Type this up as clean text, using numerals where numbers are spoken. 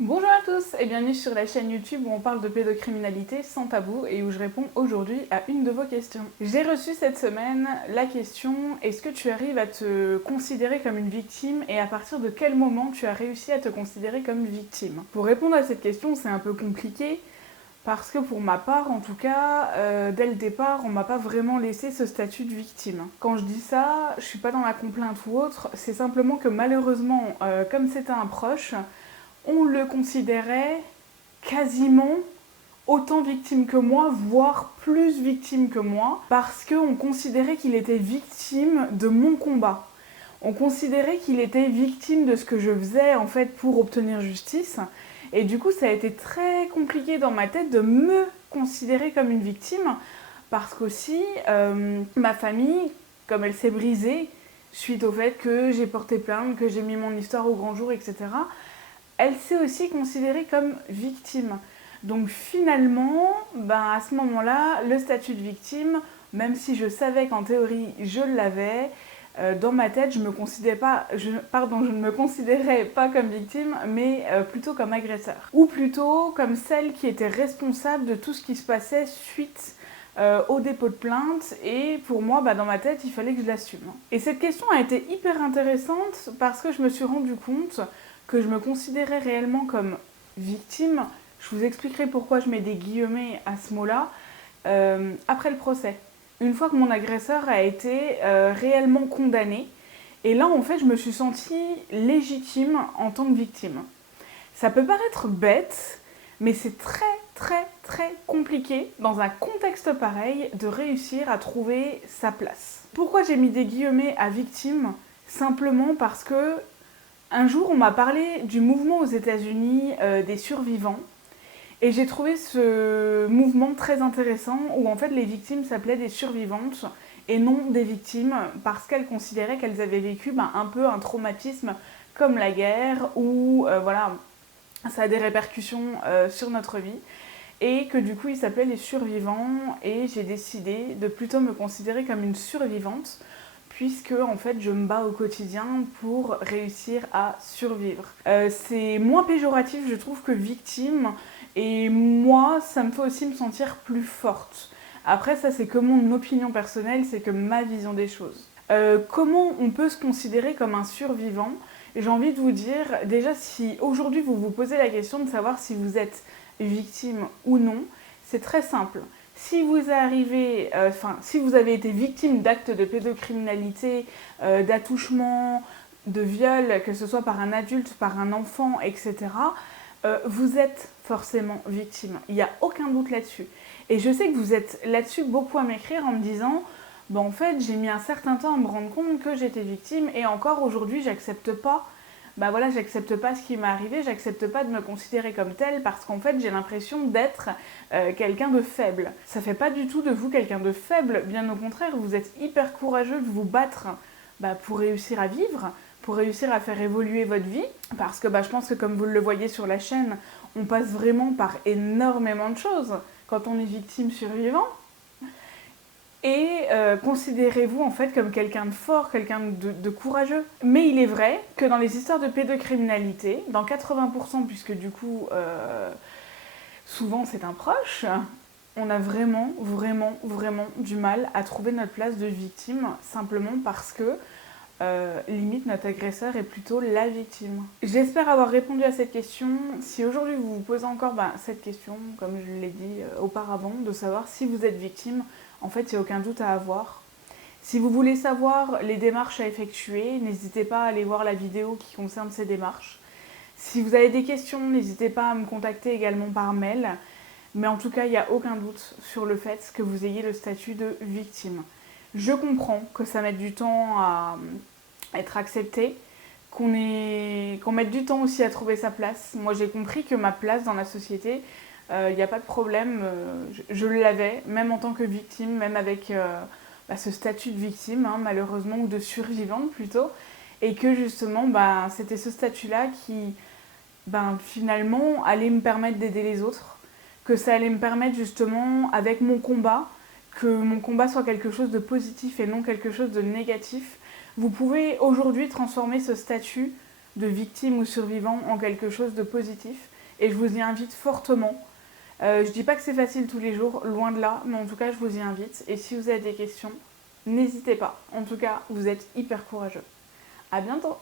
Bonjour à tous et bienvenue sur la chaîne YouTube où on parle de pédocriminalité sans tabou et où je réponds aujourd'hui à une de vos questions. J'ai reçu cette semaine la question: est-ce que tu arrives à te considérer comme une victime et à partir de quel moment tu as réussi à te considérer comme victime? Pour répondre à cette question, c'est un peu compliqué parce que pour ma part, en tout cas, dès le départ, on m'a pas vraiment laissé ce statut de victime. Quand je dis ça, je suis pas dans la complainte ou autre, c'est simplement que malheureusement, comme c'était un proche, on le considérait quasiment autant victime que moi, voire plus victime que moi, parce qu'on considérait qu'il était victime de mon combat. On considérait qu'il était victime de ce que je faisais en fait pour obtenir justice. Et du coup, ça a été très compliqué dans ma tête de me considérer comme une victime, parce qu'aussi, ma famille, comme elle s'est brisée, suite au fait que j'ai porté plainte, que j'ai mis mon histoire au grand jour, etc., elle s'est aussi considérée comme victime. Donc finalement, à ce moment-là, le statut de victime, même si je savais qu'en théorie je l'avais, dans ma tête, je ne me considérais pas comme victime, mais plutôt comme agresseur. Ou plutôt comme celle qui était responsable de tout ce qui se passait suite au dépôt de plainte, et pour moi, dans ma tête, il fallait que je l'assume. Et cette question a été hyper intéressante parce que je me suis rendu compte que je me considérais réellement comme victime. Je vous expliquerai pourquoi je mets des guillemets à ce mot-là après le procès. Une fois que mon agresseur a été réellement condamné, et là en fait je me suis sentie légitime en tant que victime. Ça peut paraître bête, mais c'est très très compliqué dans un contexte pareil de réussir à trouver sa place. Pourquoi j'ai mis des guillemets à victime? Simplement parce que un jour, on m'a parlé du mouvement aux États-Unis des survivants, et j'ai trouvé ce mouvement très intéressant où en fait les victimes s'appelaient des survivantes et non des victimes parce qu'elles considéraient qu'elles avaient vécu un peu un traumatisme comme la guerre ou voilà, ça a des répercussions sur notre vie. Et que du coup, ils s'appelaient les survivants, et j'ai décidé de plutôt me considérer comme une survivante puisque en fait je me bats au quotidien pour réussir à survivre. C'est moins péjoratif je trouve que victime, et moi ça me fait aussi me sentir plus forte. Après ça c'est que mon opinion personnelle, c'est que ma vision des choses. Comment on peut se considérer comme un survivant? J'ai envie de vous dire, déjà si aujourd'hui vous vous posez la question de savoir si vous êtes victime ou non, c'est très simple. Si vous si vous avez été victime d'actes de pédocriminalité, d'attouchement, de viol, que ce soit par un adulte, par un enfant, etc., vous êtes forcément victime. Il n'y a aucun doute là-dessus. Et je sais que vous êtes là-dessus beaucoup à m'écrire en me disant en fait, j'ai mis un certain temps à me rendre compte que j'étais victime, et encore aujourd'hui, j'accepte pas j'accepte pas ce qui m'est arrivé, j'accepte pas de me considérer comme telle parce qu'en fait j'ai l'impression d'être quelqu'un de faible. Ça fait pas du tout de vous quelqu'un de faible, bien au contraire, vous êtes hyper courageux de vous battre pour réussir à vivre, pour réussir à faire évoluer votre vie, parce que je pense que comme vous le voyez sur la chaîne, on passe vraiment par énormément de choses quand on est victime survivant. Et considérez-vous en fait comme quelqu'un de fort, quelqu'un de courageux. Mais il est vrai que dans les histoires de pédocriminalité, dans 80%, puisque du coup, souvent c'est un proche, on a vraiment du mal à trouver notre place de victime, simplement parce que limite notre agresseur est plutôt la victime. J'espère avoir répondu à cette question. Si aujourd'hui vous vous posez encore cette question, comme je l'ai dit auparavant, de savoir si vous êtes victime, en fait il n'y a aucun doute à avoir. Si vous voulez savoir les démarches à effectuer, n'hésitez pas à aller voir la vidéo qui concerne ces démarches. Si vous avez des questions, n'hésitez pas à me contacter également par mail. Mais en tout cas, il n'y a aucun doute sur le fait que vous ayez le statut de victime. Je comprends que ça mette du temps à être accepté, qu'on mette du temps aussi à trouver sa place. Moi, j'ai compris que ma place dans la société, il n'y a pas de problème, je l'avais, même en tant que victime, même avec ce statut de victime, malheureusement, ou de survivante plutôt, et que justement, c'était ce statut-là qui, finalement, allait me permettre d'aider les autres, que ça allait me permettre justement, avec mon combat, que mon combat soit quelque chose de positif et non quelque chose de négatif. Vous pouvez aujourd'hui transformer ce statut de victime ou survivant en quelque chose de positif. Et je vous y invite fortement. Je dis pas que c'est facile tous les jours, loin de là, mais en tout cas, je vous y invite. Et si vous avez des questions, n'hésitez pas. En tout cas, vous êtes hyper courageux. À bientôt!